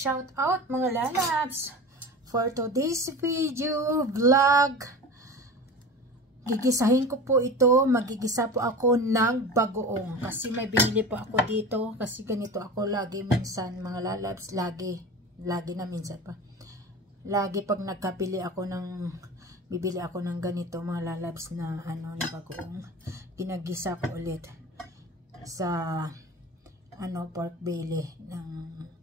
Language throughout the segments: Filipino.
Shout out mga lalabs! For today's video vlog, gigisahin ko po ito. Magigisa po ako ng bagoong. Kasi may binili po ako dito. Kasi ganito ako lagi minsan mga lalabs. Lagi na minsan pa. Lagi pag nagkabili ako ng, bibili ako ng ganito mga lalabs na na bagoong. Ginagisa ko ulit sa pork belly ng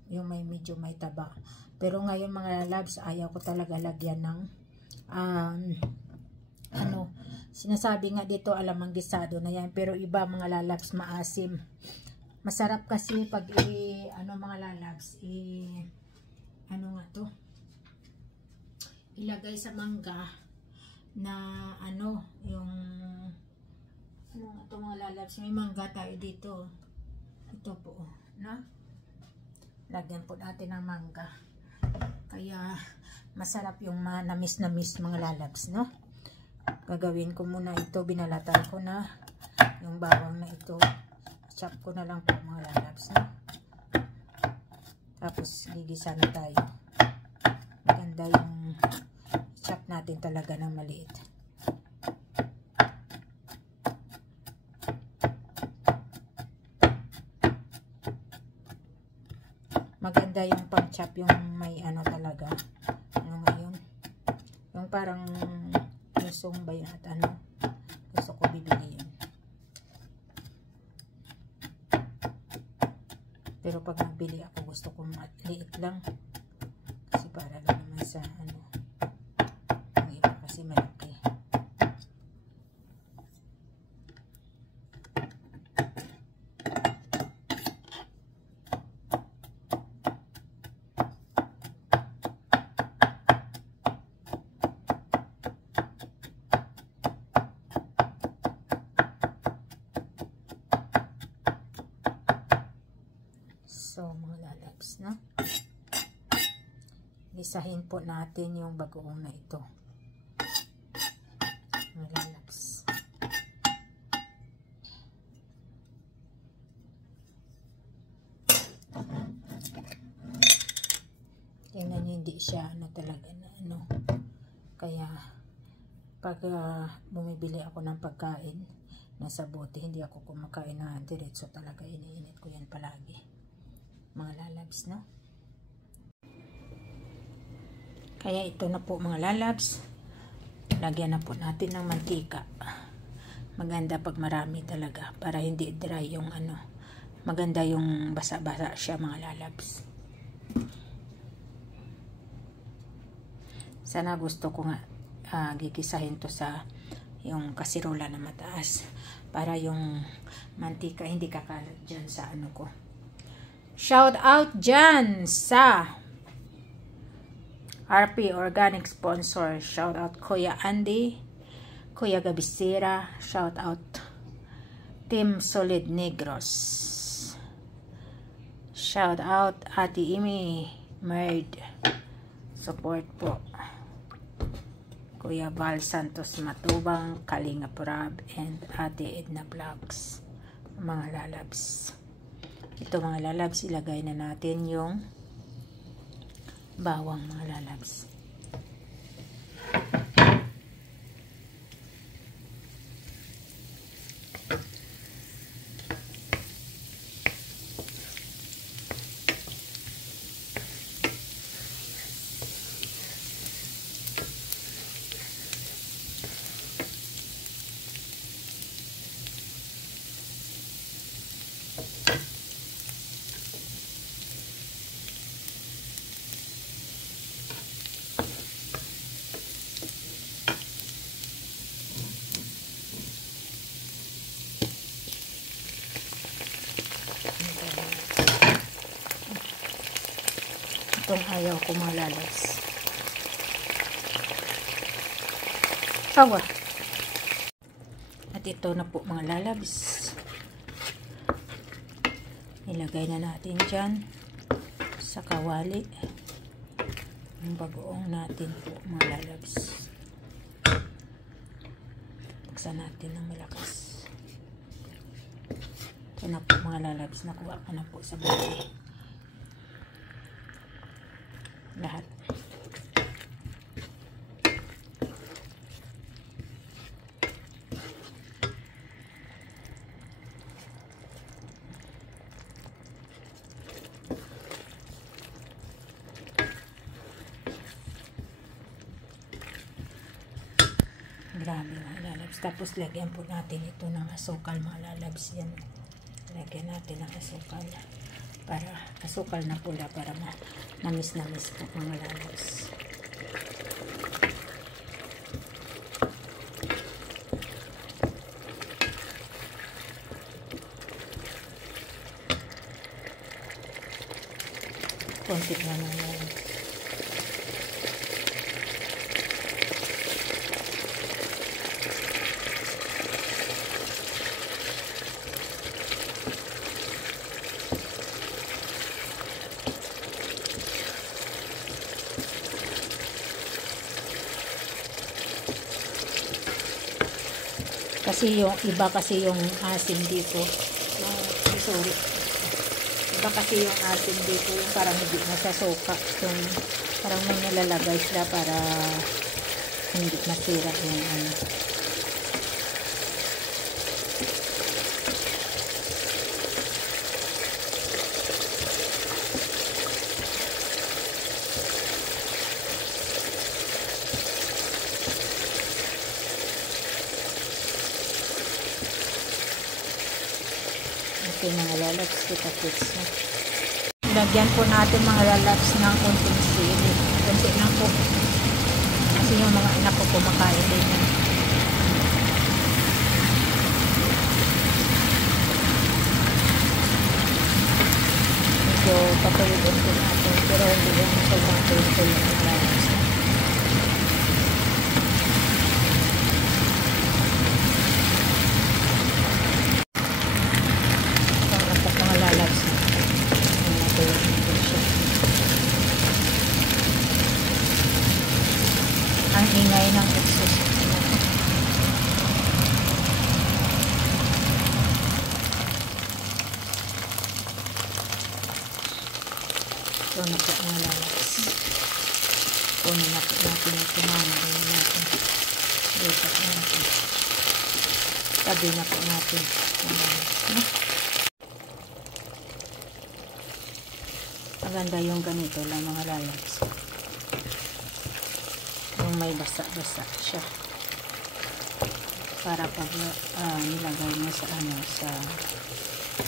yung medyo may taba. Pero ngayon mga lalabs, ayaw ko talaga lagyan ng sinasabi nga dito alamang gisado na yan, pero iba mga lalabs maasim. Masarap kasi pag mga lalabs ilagay sa mangga na yung mga lalabs, may mangga tayo dito. Ito po, lagyan po natin ng mangga. Kaya masarap yung namis mga lalabs, no? Gagawin ko muna ito, binalatan ko na yung bawang na ito. Chop ko na lang po mga lalabs, no? Tapos gigisa na tayo. Maganda yung chop natin talaga ng maliit. Maganda yung pang-chop, yung may talaga. Ngayon? Yung parang lusong ba yun at gusto ko bibili yun. Pero pag nagbili ako, gusto ko liit lang. Kasi para lang naman sa yung iba kasi malaki. So, mga lalabs, no? Gisahin po natin yung bagoong na ito. Mga lalabs. Tingnan nyo, hindi siya talaga na Kaya, pag bumibili ako ng pagkain nasa bote, hindi ako kumakain na diretso talaga. Iniinit ko yan palagi. Mga lalabs, no? Kaya ito na po mga lalabs, lagyan na po natin ng mantika. Maganda pag marami talaga para hindi dry yung maganda yung basa-basa siya mga lalabs. Sana gusto ko nga gigisahin to sa yung kasirola na mataas para yung mantika hindi kakalat dyan sa ko. Shout out dyan sa RP Organic Sponsor. Shout out Kuya Andy, Kuya Gabisira. Shout out Team Solid Negros. Shout out Ate Imi Merd. Support po. Kuya Val Santos Matubang, Kalinga Prab, and Ate Edna Vlogs. Mga lalabs. Ito mga lalabs, ilagay na natin yung bawang mga lalabs. Itong ayaw ko mga lalabs. Sawa. At ito na po mga lalabs. Ilagay na natin dyan sa kawali ang bagoong natin po mga lalabs. Buksan natin ng malakas. Ito na po mga lalabs, nakuha ko na po sa bahay. lahat. Grabe mga lalabs. Tapos lagyan po natin ito ng asukal mga lalabs. Yan. Lagyan natin ng asukal. Para asukal na pula para namis-namis po mga lalabs. Konti na lang. Kasi yung iba kasi yung asin dito. Sorry. Iba kasi yung asin dito, yung parang hindi nasasuka. Yung parang may nilalagay sila para hindi masira yung ano. Okay mga lalabs, kita-kits na. Lagyan po natin mga lalabs ng konting sili. Konti lang po. Kasi yung mga anak ko kumakain din yan. Medyo papayutin po natin. Pero hindi yan sobrang painful yung mga lalabs. Ang ingay ng exhaust. Ito na po mga lalabs. Kunin na po natin ito natin. Dito natin. Tabi na po natin. Maganda yung ganito lang mga lalabs. Yung may basa-basa siya. Para pag nilagay mo sa ano, sa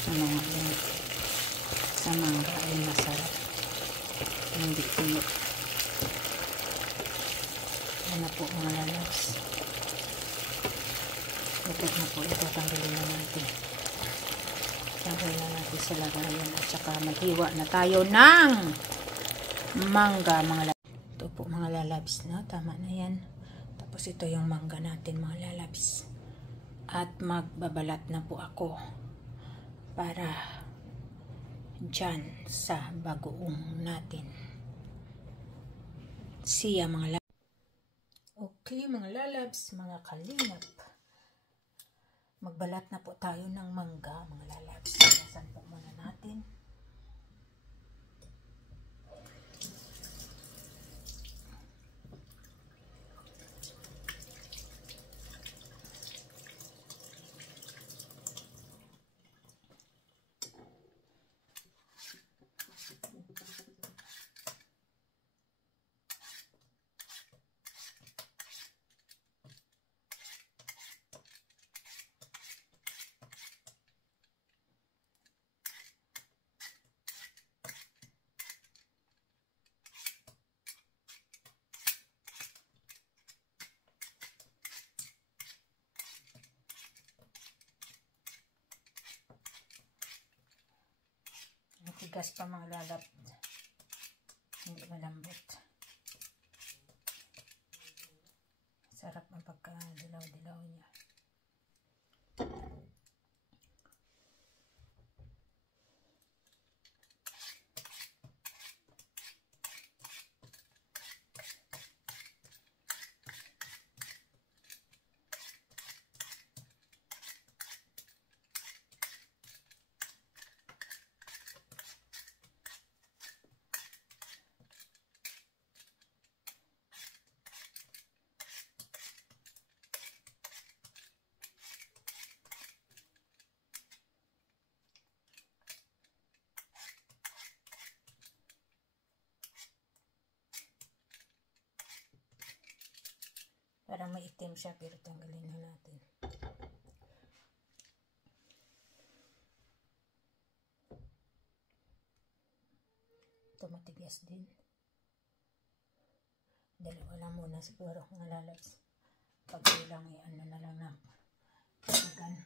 ano nga yun, sa mangga ay masarap. Hindi tuyo. Yan na po mga lalabs. Ito na po, ito tanggalin na natin. Tanggalin na natin sa lagayan at saka maghiwa na tayo ng mangga mga lalabs. Ito po mga lalabs na, tama na yan. Tapos ito yung mangga natin mga lalabs. At magbabalat na po ako para dyan sa bagoong natin. Siya mga lalabs. Okay mga lalabs, mga kalingap. Magbalat na po tayo ng mangga mga lalabs. Sasan po muna natin. Tigas pa mga lalab. Hindi malambot. Sarap ang pagka-dilaw-dilaw niya. Para maitim siya, pero tanggalin na natin. Ito matigas din. Dalawa lang muna siguro mga lalabs. Pag ilang ano na lang na pagkan.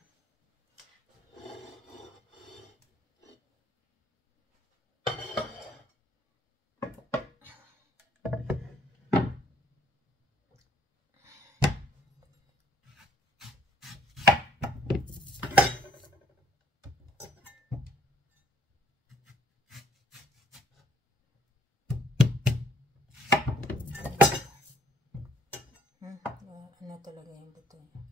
Ano talaga yung buto niya.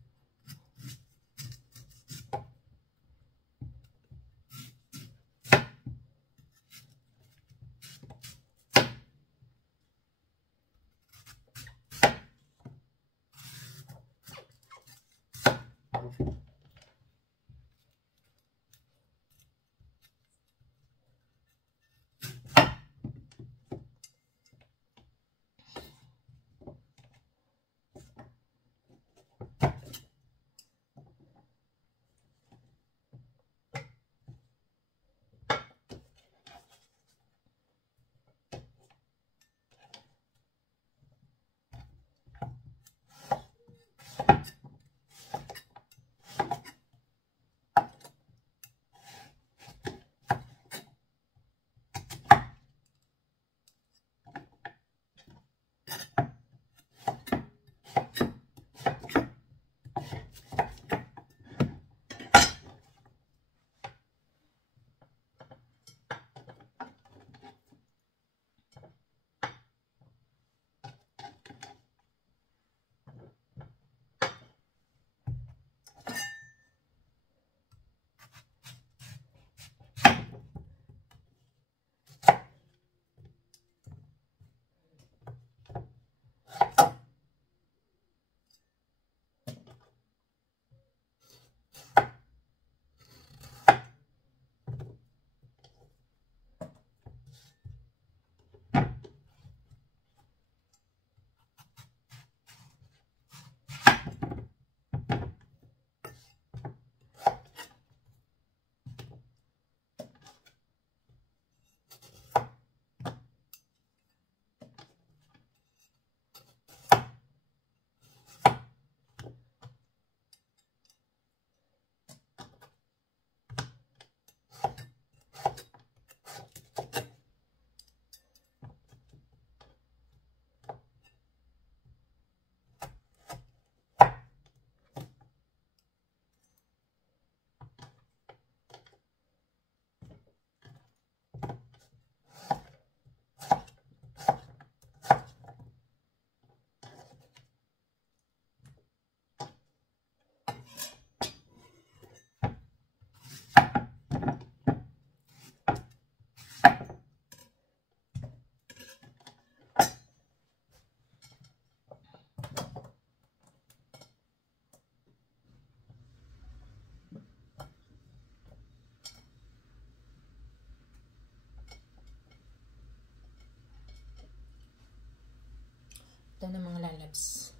Ito na mga lalabs.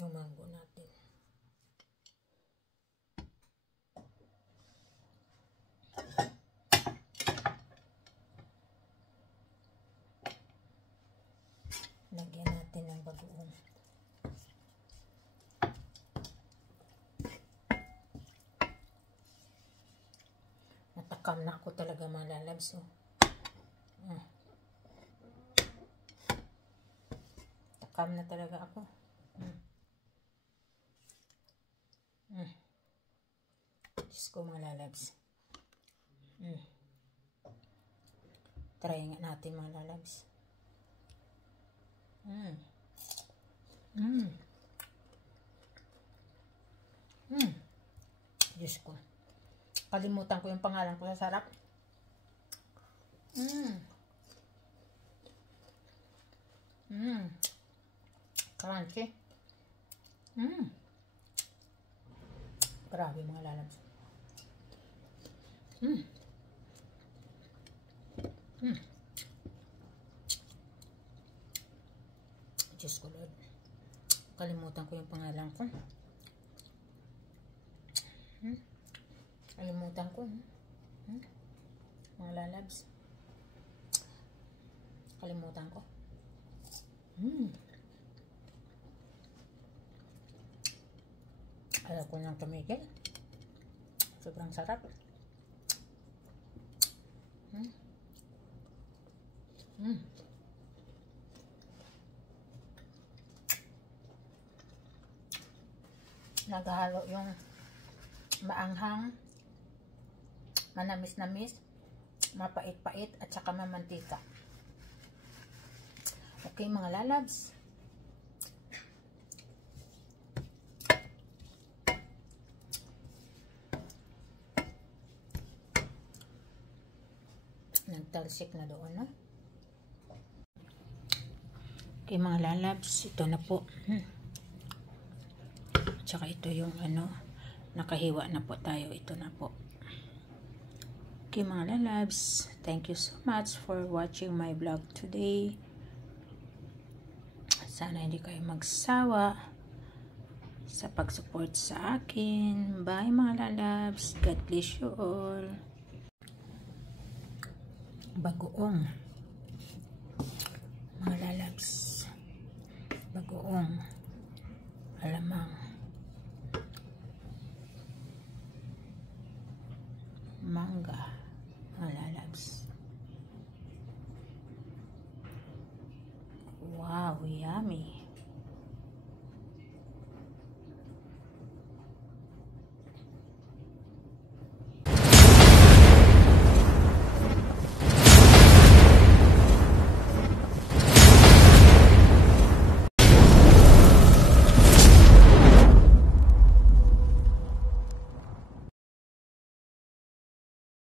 Yung mango natin. Lagyan natin ng bagoong. Natakam na ako talaga mga lalabs. Oh. Takam na talaga ako. Diyos ko mga lalabs. Try nga natin mga lalabs. Diyos ko. Kalimutan ko yung pangalan ko sa sarap. Crunchy. Grabe mga lalabs. Diyos ko Lord. Kalimutan ko yung pangalan ko. Kalimutan ko. Mga lalabs. Kalimutan ko. Ayaw ko nang tumigil. Sobrang sarap. Naghalo yung maanghang, manamis-namis, mapait-pait, at saka mamantika. Okay mga lalabs. Nagtalsik na doon, no? Okay mga lalabs, ito na po. Tsaka ito yung ano, nakahiwa na po tayo. Ito na po. Okay mga lalabs, thank you so much for watching my vlog today. Sana hindi kayo magsawa sa pag-support sa akin. Bye mga lalabs. God bless you all. Bagoong. Mga lalabs. Bagoong. Alamang. Mangga. Mga lalabs. Wow, yummy.